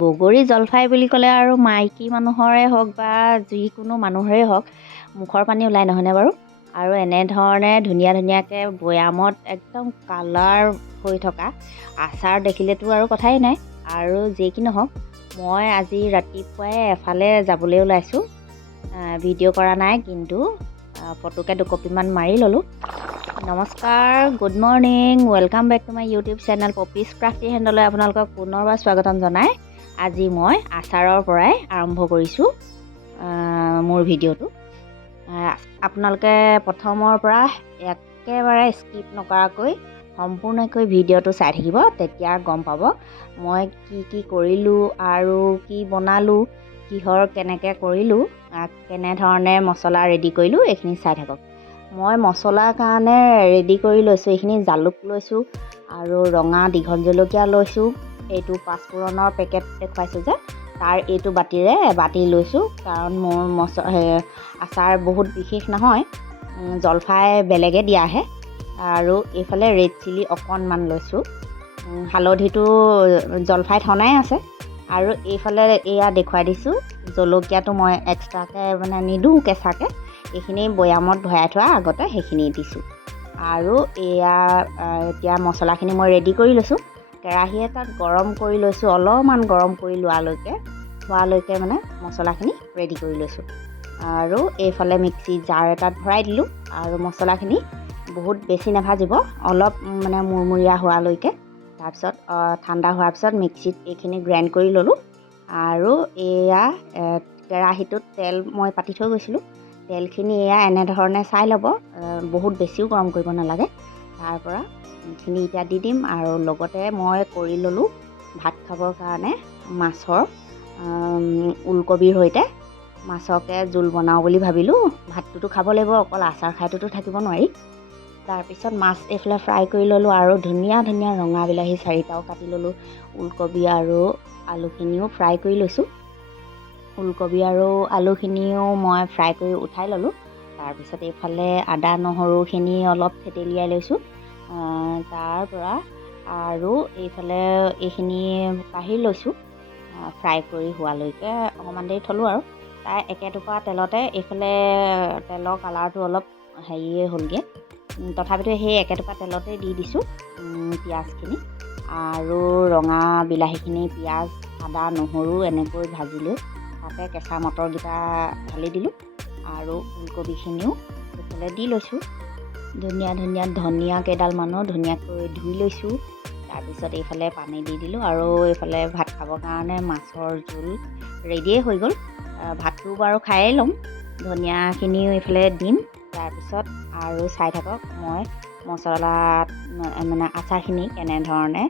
বগৰী জলফাই বুলি ক'লে আৰু মাইকী মানুহৰে হওক বা যিকোনো মানুহৰে হওক মুখৰ পানী ওলাই নহয়নে বাৰু। আৰু এনেধৰণে ধুনীয়া ধুনীয়াকৈ বৈয়ামত একদম কালাৰ হৈ থকা আচাৰ দেখিলেতো আৰু কথাই নাই। আৰু যি কি নহওক, মই আজি ৰাতিপুৱাই এফালে যাবলৈ ওলাইছোঁ। ভিডিঅ' কৰা নাই, কিন্তু ফটোকে দুকপিমান মাৰি ল'লোঁ। নমস্কাৰ, good morning, welcome back to my YouTube channel Poppy's Crafty হেণ্ডলৈ আপোনালোকক পুনৰবাৰ স্বাগতম জনাই আজি মই আচাৰৰ পৰাই আৰম্ভ কৰিছোঁ মোৰ ভিডিঅ'টো। আপোনালোকে প্ৰথমৰ পৰা একেবাৰে স্কিপ নকৰাকৈ সম্পূৰ্ণকৈ ভিডিঅ'টো চাই থাকিব, তেতিয়া গম পাব মই কি কৰিলোঁ আৰু কি বনালোঁ, কিহৰ কেনেকৈ কৰিলোঁ, কেনেধৰণে মছলা ৰেডি কৰিলোঁ, এইখিনি চাই থাকক। মই মছলাৰ কাৰণে ৰেডি কৰি লৈছোঁ, এইখিনি জালুক লৈছোঁ আৰু ৰঙা দীঘল জলকীয়া লৈছোঁ। এইটো পাঁচফোৰণৰ পেকেট দেখুৱাইছোঁ যে, তাৰ এইটো বাতিৰে বাতি লৈছোঁ, কাৰণ মোৰ আচাৰ বহুত বিশেষ নহয়, জলফাই বেলেগে দিয়াহে। আৰু এইফালে ৰেড চিলি অকণমান লৈছোঁ, হালধিটো জলফাইত সনাই আছে। আৰু এইফালে এয়া দেখুৱাই দিছোঁ, জলকীয়াটো মই এক্সট্ৰাকৈ নিদিওঁ কেঁচাকৈ, এইখিনি বৈয়ামত ভৰাই থোৱা আগতে সেইখিনি দিছোঁ। আৰু এয়া এতিয়া মছলাখিনি মই ৰেডি কৰি লৈছোঁ। কেৰাহী এটাত গৰম কৰি লৈছোঁ, অলপমান গৰম কৰি হোৱালৈকে মছলাখিনি ৰেডি কৰি লৈছোঁ। আৰু এইফালে মিক্সি জাৰ এটাত ভৰাই দিলোঁ। আৰু মছলাখিনি বহুত বেছি নাভাজিব, অলপ মুৰমুৰীয়া হোৱালৈকে। তাৰপিছত ঠাণ্ডা হোৱাৰ পিছত মিক্সিত এইখিনি গ্ৰাইণ্ড কৰি ল'লোঁ। আৰু এয়া কেৰাহীটোত তেল মই পাতি থৈ গৈছিলোঁ, তেলখিনি এয়া এনেধৰণে চাই ল'ব, বহুত বেছিও গৰম কৰিব নালাগে। তাৰপৰা এইখিনি এতিয়া দি দিম। আৰু লগতে মই কৰি ল'লোঁ ভাত খাবৰ কাৰণে মাছৰ ওলকবিৰ সৈতে মাছকে জোল বনাওঁ বুলি ভাবিলোঁ। ভাতটোতো খাব লাগিব, অকল আচাৰ খাইটোতো থাকিব নোৱাৰি। তাৰপিছত মাছ এইফালে ফ্ৰাই কৰি ল'লোঁ, আৰু ধুনীয়া ধুনীয়া ৰঙা বিলাহী 4টাও কাটি ল'লোঁ। ওলকবি আৰু আলুখিনিও ফ্ৰাই কৰি লৈছোঁ। ওলকবি আৰু আলুখিনিও মই ফ্ৰাই কৰি উঠাই ল'লোঁ। তাৰপিছত এইফালে আদা নহৰুখিনি অলপ থেতেলিয়াই লৈছোঁ। তাৰপৰা আৰু এইফালে এইখিনি কাঢ়ি লৈছোঁ, ফ্ৰাই কৰি হোৱালৈকে অকণমান দেৰি থ'লোঁ। আৰু তাৰ একেটোপা তেলতে এইফালে তেলৰ কালাৰটো অলপ হেৰিয়ে হ'লগৈ, তথাপিতো সেই একেটোপা তেলতে দি দিছোঁ পিঁয়াজখিনি। আৰু ৰঙা বিলাহীখিনি পিঁয়াজ আদা নহৰু এনেকৈ ভাজি লৈ তাতে কেঁচা মটৰকেইটা ঢালি দিলোঁ। আৰু ওলকবিখিনিও এইফালে দি লৈছোঁ। ধুনীয়া ধনিয়া কেইডালমানো ধুনীয়াকৈ ধুই লৈছোঁ। তাৰপিছত এইফালে পানী দি দিলোঁ, আৰু এইফালে ভাত খাবৰ কাৰণে মাছৰ জোল ৰেডিয়ে হৈ গ'ল। ভাতটো বাৰু খায়েই ল'ম, ধনিয়াখিনিও এইফালে দিম। তাৰপিছত আৰু চাই থাকক মই মছলাত আচাৰখিনি কেনেধৰণে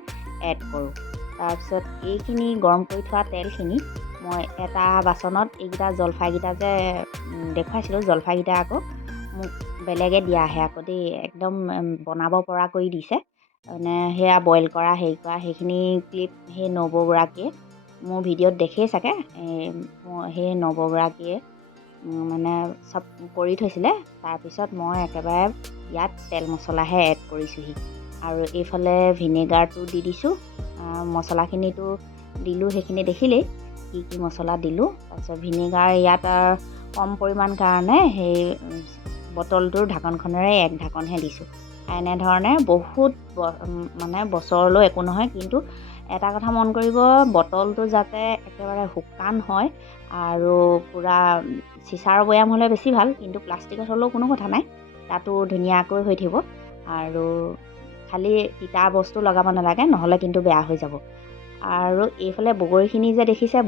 এড কৰোঁ। তাৰপিছত এইখিনি গৰম কৰি থোৱা তেলখিনি মই এটা বাচনত এইকেইটা জলফাইকেইটা যে দেখুৱাইছিলোঁ, জলফাইকেইটা আকৌ মোক বেলেগে দিয়াহে আকৌ দেই, একদম বনাব পৰা কৰি দিছে। সেয়া বইল কৰা সেইখিনি ক্লিপ সেই নবৌগৰাকীয়ে মোৰ ভিডিঅ'ত দেখেই চাগে, সেই নবৌগৰাকীয়ে চব কৰি থৈছিলে। তাৰপিছত মই একেবাৰে ইয়াত তেল মছলাহে এড কৰিছোঁহি। আৰু এইফালে ভিনেগাৰটো দি দিছোঁ। মছলাখিনিতো দিলোঁ, সেইখিনি দেখিলেই কি মছলা দিলোঁ। তাৰপিছত ভিনেগাৰ ইয়াত কম পৰিমাণ কাৰণে সেই বটলটোৰ ঢাকনখনেৰে এক ঢাকনহে দিছোঁ। এনেধৰণে বহুত বছৰলৈ একো নহয়, কিন্তু এটা কথা মন কৰিব, বটলটো যাতে একেবাৰে শুকান হয়। আৰু পূৰা চিচাৰ বৈয়াম হ'লে বেছি ভাল, কিন্তু প্লাষ্টিকত হ'লেও কোনো কথা নাই, তাতো ধুনীয়াকৈ হৈ থাকিব। আৰু খালি তিতা বস্তু লগাব নালাগে, নহ'লে কিন্তু বেয়া হৈ যাব। আৰু এইফালে বগৰীখিনি যে দেখিছে,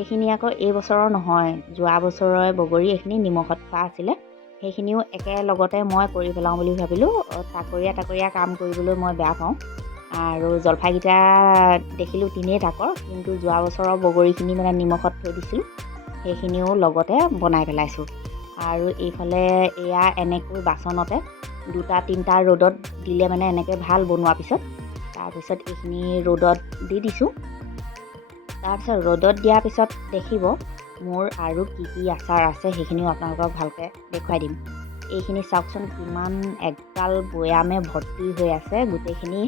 এইখিনি আকৌ এই বছৰৰ নহয়, যোৱা বছৰৰে বগৰী। এইখিনি নিমখত থোৱা আছিলে, সেইখিনিও একেলগতে মই কৰি পেলাওঁ বুলি ভাবিলোঁ। তাকৰীয়া কাম কৰিবলৈ মই বেয়া পাওঁ। আৰু জলফাইকেইটা দেখিলোঁ 3 টাকৰ, কিন্তু যোৱা বছৰৰ বগৰীখিনি নিমখত থৈ দিছিলোঁ, সেইখিনিও লগতে বনাই পেলাইছোঁ। আৰু এইফালে এয়া এনেকৈ বাচনতে 2-3টা ৰ'দত দিলে এনেকৈ ভাল বনোৱাৰ পিছত। তাৰপিছত এইখিনি ৰ'দত দি দিছোঁ। তাৰপিছত ৰ'দত দিয়াৰ পিছত দেখিব মোৰ আৰু কি আচাৰ আছে, সেইখিনিও আপোনালোকক ভালকৈ দেখুৱাই দিম। এইখিনি চাওকচোন কিমান একগাল বৈয়ামে ভৰ্তি হৈ আছে গোটেইখিনি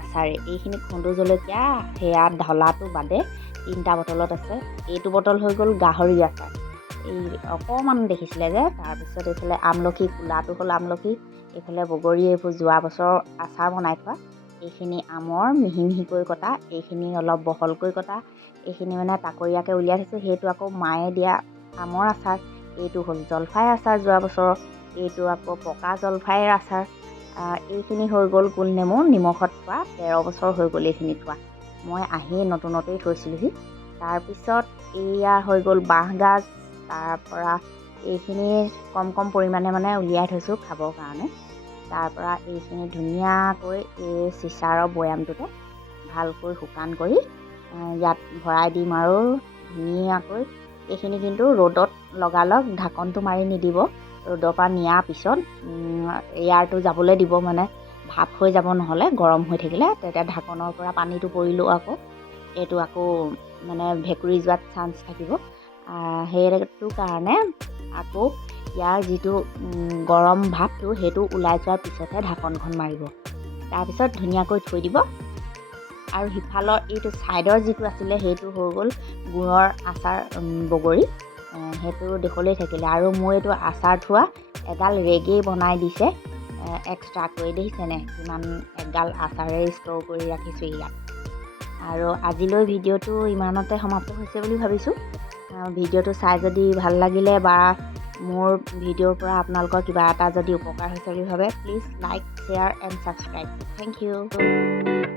আচাৰে। এইখিনি খুন্দু জলকীয়া সেয়া ঢলাটো বাদে 3টা বটলত আছে। এইটো বটল হৈ গ'ল গাহৰি আচাৰ, এই অকণমান দেখিছিলে যে। তাৰপিছত এইফালে আমলখি, কোলাটো হ'ল আমলখি, এইফালে বগৰী, এইবোৰ যোৱা বছৰ আচাৰ বনাই থোৱা। এইখিনি আমৰ মিহি মিহিকৈ কটা, এইখিনি অলপ বহলকৈ কটা, এইখিনি মানে তাকৰীয়াকৈ উলিয়াই থৈছোঁ। সেইটো আকৌ মায়ে দিয়া আমৰ আচাৰ। এইটো হ'ল জলফাই আচাৰ যোৱা বছৰৰ, এইটো আকৌ পকা জলফাইৰ আচাৰ। এইখিনি হৈ গ'ল গোল নেমু, নিমখত থোৱা 13 বছৰ হৈ গ'ল এইখিনি থোৱা। মই আহি নতুনতেই থৈছিলোঁহি। তাৰপিছত এয়া হৈ গ'ল বাঁহগাজ, তাৰপৰা এইখিনি কম কম পৰিমাণে মানে উলিয়াই থৈছোঁ খাবৰ কাৰণে। তাৰপৰা এইখিনি ধুনীয়াকৈ এই চিচাৰৰ বৈয়ামটোতে ভালকৈ শুকান কৰি ইয়াত ভৰাই দিম আৰু ধুনীয়াকৈ এইখিনি কিন্তু ৰ'দত লগালগ ঢাকনটো মাৰি নিদিব। ৰ'দৰ পৰা নিয়াৰ পিছত এয়াৰটো যাবলৈ দিব, মানে ভাপ হৈ যাব, নহ'লে গৰম হৈ থাকিলে তেতিয়া ঢাকনৰ পৰা পানীটো পৰিলেও আকৌ এইটো আকৌ মানে ভেকুৰি যোৱাত চান্স থাকিব। সেইটো কাৰণে আকৌ ইয়াৰ যিটো গৰম ভাপটো সেইটো ওলাই যোৱাৰ পিছতহে ঢাকনখন মাৰিব। তাৰপিছত ধুনীয়াকৈ থৈ দিব। আৰু সিফালৰ এইটো ছাইডৰ যিটো আছিলে সেইটো হৈ গ'ল গুড়ৰ আচাৰ, বগৰী, সেইটো দেখলেই থাকিলে। আৰু মোৰ এইটো আচাৰ থোৱা এগাল ৰেগেই বনাই দিছে এক্সট্ৰাকৈ, দেখিছেনে কিমান এগাল আচাৰে ষ্ট'ৰ কৰি ৰাখিছোঁ ইয়াত। আৰু আজিলৈ ভিডিঅ'টো ইমানতে সমাপ্ত হৈছে বুলি ভাবিছোঁ। ভিডিঅ'টো চাই যদি ভাল লাগিলে বা মোৰ ভিডিঅ'ৰ পৰা আপোনালোকৰ কিবা এটা যদি উপকাৰ হৈছে বুলি ভাবে, please like, share and subscribe. Thank U.